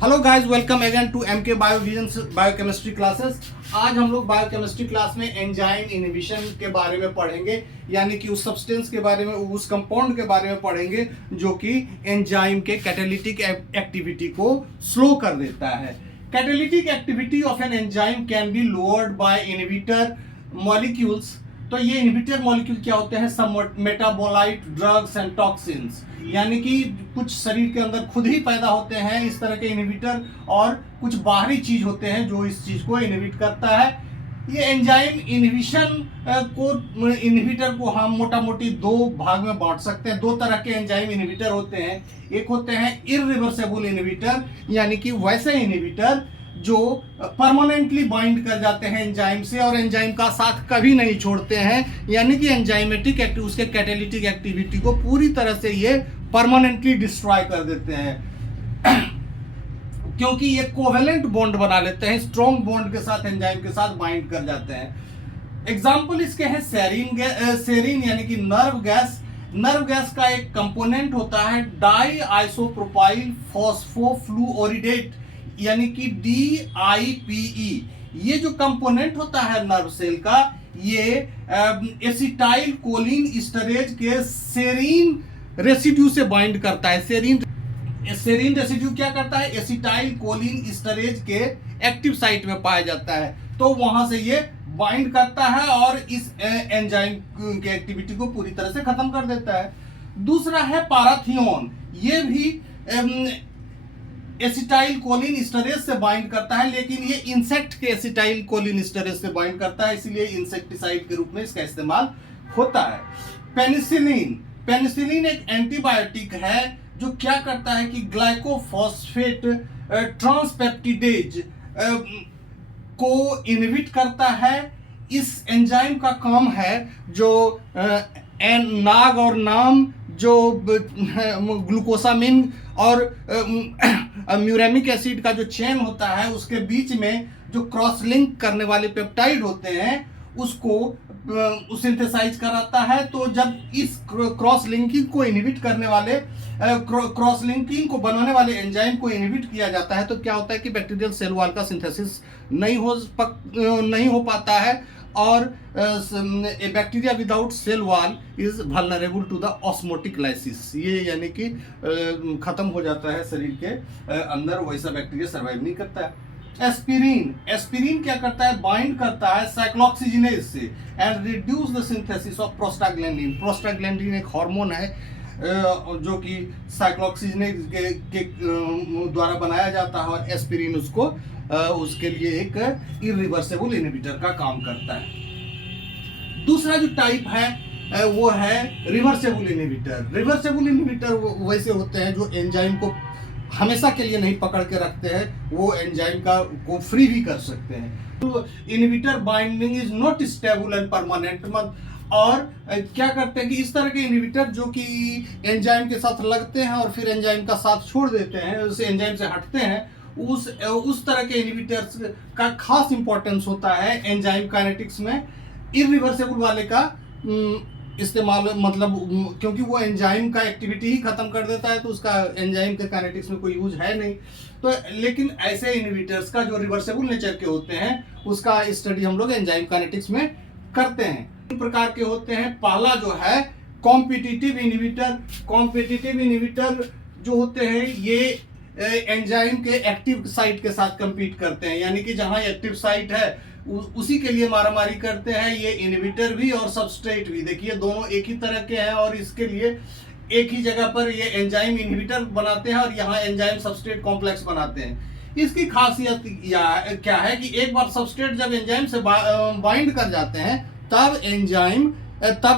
Hello guys, welcome again to MK biovision biochemistry classes. आज हम लोग बायोकेमिस्ट्री क्लास में एंजाइम इनहिबिशन के बारे में पढ़ेंगे, यानी कि उस सब्सटेंस के बारे में, उस कंपाउंड के बारे में पढ़ेंगे जो कि एंजाइम के कैटालिटिक एक्टिविटी को स्लो कर देता है। Catalytic activity of an enzyme can be lowered by inhibitor molecules. तो ये इनहिबिटर मॉलिक्यूल क्या होते हैं? सब मेटाबोलाइट ड्रग्स एंड टॉक्सिन्स, यानी कि कुछ शरीर के अंदर खुद ही पैदा होते हैं इस तरह के इनहिबिटर, और कुछ बाहरी चीज होते हैं जो इस चीज को इनहिबिट करता है। ये एंजाइम इनहिबिटर को हम मोटा मोटी दो भाग में बांट सकते हैं। दो तरह के एंजाइम इनहिबिटर होते हैं। एक होते हैं इररिवर्सिबल इनहिबिटर, यानी कि वैसे इनहिबिटर जो परमानेंटली बाइंड कर जाते हैं एंजाइम से और एंजाइम का साथ कभी नहीं छोड़ते हैं, यानी कि एंजाइमेटिक उसके कैटालिटिक एक्टिविटी को पूरी तरह से ये परमानेंटली डिस्ट्रॉय कर देते हैं क्योंकि ये कोवेलेंट बॉन्ड बना लेते हैं, स्ट्रॉन्ग बॉन्ड के साथ एंजाइम के साथ बाइंड कर जाते हैं। एग्जाम्पल इसके हैं सेरीन यानी कि नर्व गैस। नर्व गैस का एक कंपोनेंट होता है डाई आइसोप्रोपाइल फॉस्फोफ्लूओरिडेट, यानी कि DIPE। ये जो कंपोनेंट होता है नर्व सेल का, ये एसिटाइल कोलिन स्टरेज के सेरीन रेसिड्यू से बाइंड करता है। सेरीन रेसिड्यू क्या करता है? एसिटाइल कोलिन स्टरेज के एक्टिव साइट में पाया जाता है, तो वहां से ये बाइंड करता है और इस एंजाइम की एक्टिविटी को पूरी तरह से खत्म कर देता है। दूसरा है पाराथियोन। ये भी एसिटाइल कोलिन स्टरेज से बाइंड करता है, लेकिन ये इंसेक्ट के एसिटाइल कोलिन स्टरेज से बाइंड करता है, इसलिए इंसेक्टिसाइड के रूप में इसका इस्तेमाल होता है। पेनिसिलिन एक एंटीबायोटिक है जो क्या करता है कि ग्लाइकोफॉस्फेट ट्रांसपेप्टिडेज को इनहिबिट करता है। इस एंजाइम का काम है जो नाग और नाम जो ग्लूकोसामिन और म्यूरेमिक एसिड का जो चेन होता है उसके बीच में जो क्रॉस लिंक करने वाले पेप्टाइड होते हैं उसको सिंथेसाइज कराता है। तो जब इस क्रॉस लिंकिंग को इनहिबिट करने वाले क्रॉस लिंकिंग को बनाने वाले एंजाइम को इनहिबिट किया जाता है, तो क्या होता है कि बैक्टीरियल सेल वॉल का सिंथेसिस नहीं हो पाता है और a bacteria without cell wall is vulnerable to the osmotic lysis. ये यानी कि खत्म हो जाता है शरीर के अंदर, वैसा बैक्टीरिया सर्वाइव नहीं करता है। एस्पिरिन क्या करता है? बाइंड करता है साइक्लोऑक्सीजिनेज से and reduce the synthesis of prostaglandin. Prostaglandin एक हार्मोन है जो कि साइक्लोऑक्सीजिनेज के द्वारा बनाया जाता है, और एस्पिरिन उसके लिए एक इररिवर्सिबल इनहिबिटर का काम करता है। दूसरा जो टाइप है वो है रिवर्सिबल इनहिबिटर। रिवर्सिबल इनहिबिटर वैसे होते हैं जो एंजाइम को हमेशा के लिए नहीं पकड़ के रखते हैं, वो एंजाइम को फ्री भी कर सकते हैं। तो inhibitor binding is not stable and permanent. और क्या करते हैं कि इस तरह के इनहिबिटर जो कि एंजाइम के साथ लगते हैं और फिर एंजाइम का साथ छोड़ देते हैं, उस एंजाइम से हटते हैं, उस तरह के इनहिबिटर्स का खास इंपॉर्टेंस होता है एंजाइम काइनेटिक्स में। इररिवर्सिबल वाले का इस्तेमाल मतलब क्योंकि वो एंजाइम का एक्टिविटी ही खत्म कर देता है, तो उसका एंजाइम के काइनेटिक्स में कोई यूज है नहीं। तो लेकिन ऐसे इनहिबिटर्स का जो रिवर्सिबल नेचर के होते हैं उसका स्टडी हम लोग एंजाइम काइनेटिक्स में करते हैं। तीन प्रकार के होते हैं। पहला जो है कॉम्पिटिटिव इनहिबिटर। कॉम्पिटिटिव इनहिबिटर जो होते हैं ये एंजाइम के एक्टिव साइट के साथ compete करते हैं, यानी कि जहां एक्टिव साइट है उसी के लिए मारामारी करते हैं। ये इनहिबिटर भी और सबस्ट्रेट भी, देखिए दोनों एक ही तरह के हैं और इसके लिए एक ही जगह पर ये एंजाइम इनहिबिटर बनाते हैं और यहाँ एंजाइम सबस्ट्रेट कॉम्प्लेक्स बनाते हैं। इसकी खासियत क्या है कि एक बार सबस्ट्रेट जब एंजाइम से बाइंड कर जाते हैं तब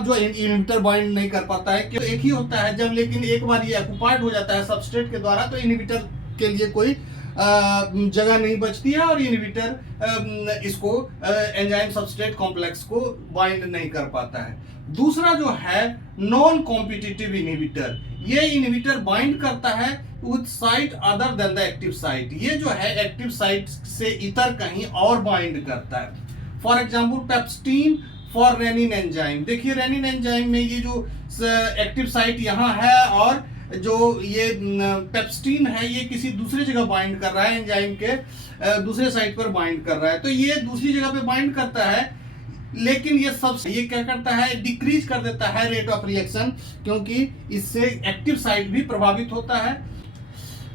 जो इनहिबिटर बाइंड नहीं कर पाता है, क्योंकि एक ही होता है जब, लेकिन एक बार ये ऑक्युपाइड हो जाता है सबस्ट्रेट के द्वारा तो इनहिबिटर के लिए कोई जगह नहीं बचती है और इनहिबिटर इसको एंजाइम सबस्ट्रेट कॉम्प्लेक्स को बाइंड नहीं कर पाता है। दूसरा जो है नॉन कॉम्पिटिटिव इनहिबिटर। ये इनहिबिटर बाइंड करता है with site other than the active site. ये जो है एक्टिव साइट से इतर कहीं और बाइंड करता है। For example pepsin for rennin enzyme. देखिए रेनिन एंजाइम में ये जो एक्टिव साइट यहाँ है और जो ये पेप्स्टीन है ये किसी दूसरी जगह बाइंड कर रहा है, एंजाइम के दूसरे साइड पर बाइंड कर रहा है, तो ये दूसरी जगह पे बाइंड करता है, लेकिन ये क्या करता है, डिक्रीज कर देता है रेट ऑफ रिएक्शन, क्योंकि इससे एक्टिव साइट भी प्रभावित होता है।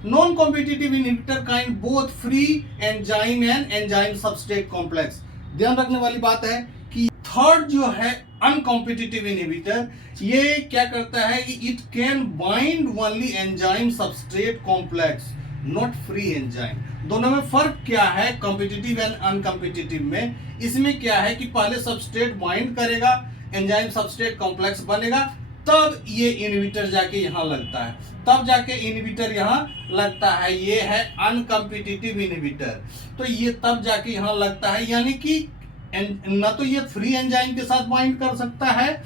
Non competitive inhibitor kind both free enzyme and enzyme substrate complex. ध्यान रखने वाली बात है कि थर्ड जो है अनकॉम्पिटिटिव इनहिबिटर, ये क्या करता है कि it can bind only enzyme substrate complex, not free enzyme. दोनों में फर्क क्या है कॉम्पिटिटिव एंड अनकॉम्पिटिटिव में? इसमें क्या है कि पहले सबस्ट्रेट बाइंड करेगा, एंजाइम सबस्ट्रेट कॉम्प्लेक्स बनेगा, तब ये इनहिबिटर जाके यहां लगता है, तब जाके इनहिबिटर यहां लगता है। ये है अनकॉम्पिटिटिव इनहिबिटर, तो ये तब जाके यहां लगता है, यानी कि ना तो ये फ्री एंजाइम के साथ बाइंड कर सकता है,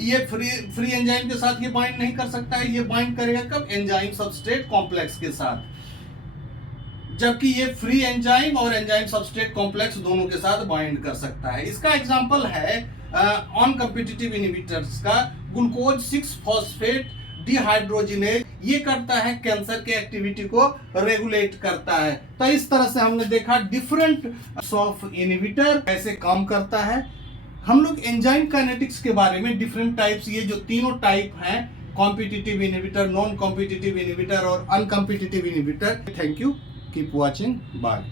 ये फ्री एंजाइम के साथ ये बाइंड नहीं कर सकता है। ये बाइंड करेगा कब? एंजाइम सबस्ट्रेट कॉम्प्लेक्स के साथ, जबकि ये फ्री एंजाइम और एंजाइम सबस्ट्रेट कॉम्प्लेक्स दोनों के साथ बाइंड कर सकता है। इसका एग्जांपल है ऑन कॉम्पिटिटिव इनहिबिटर्स का ग्लूकोज 6 फॉस्फेट डिहाइड्रोजिनेज। ये करता है कैंसर के एक्टिविटी को रेगुलेट करता है। तो इस तरह से हमने देखा डिफरेंट ऑफ इनहिबिटर कैसे काम करता है। हम लोग एंजाइम काइनेटिक्स के बारे में डिफरेंट टाइप्स, ये जो तीनों टाइप हैं, competitive inhibitor, non competitive inhibitor और uncompetitive inhibitor. Thank you, keep watching, bye.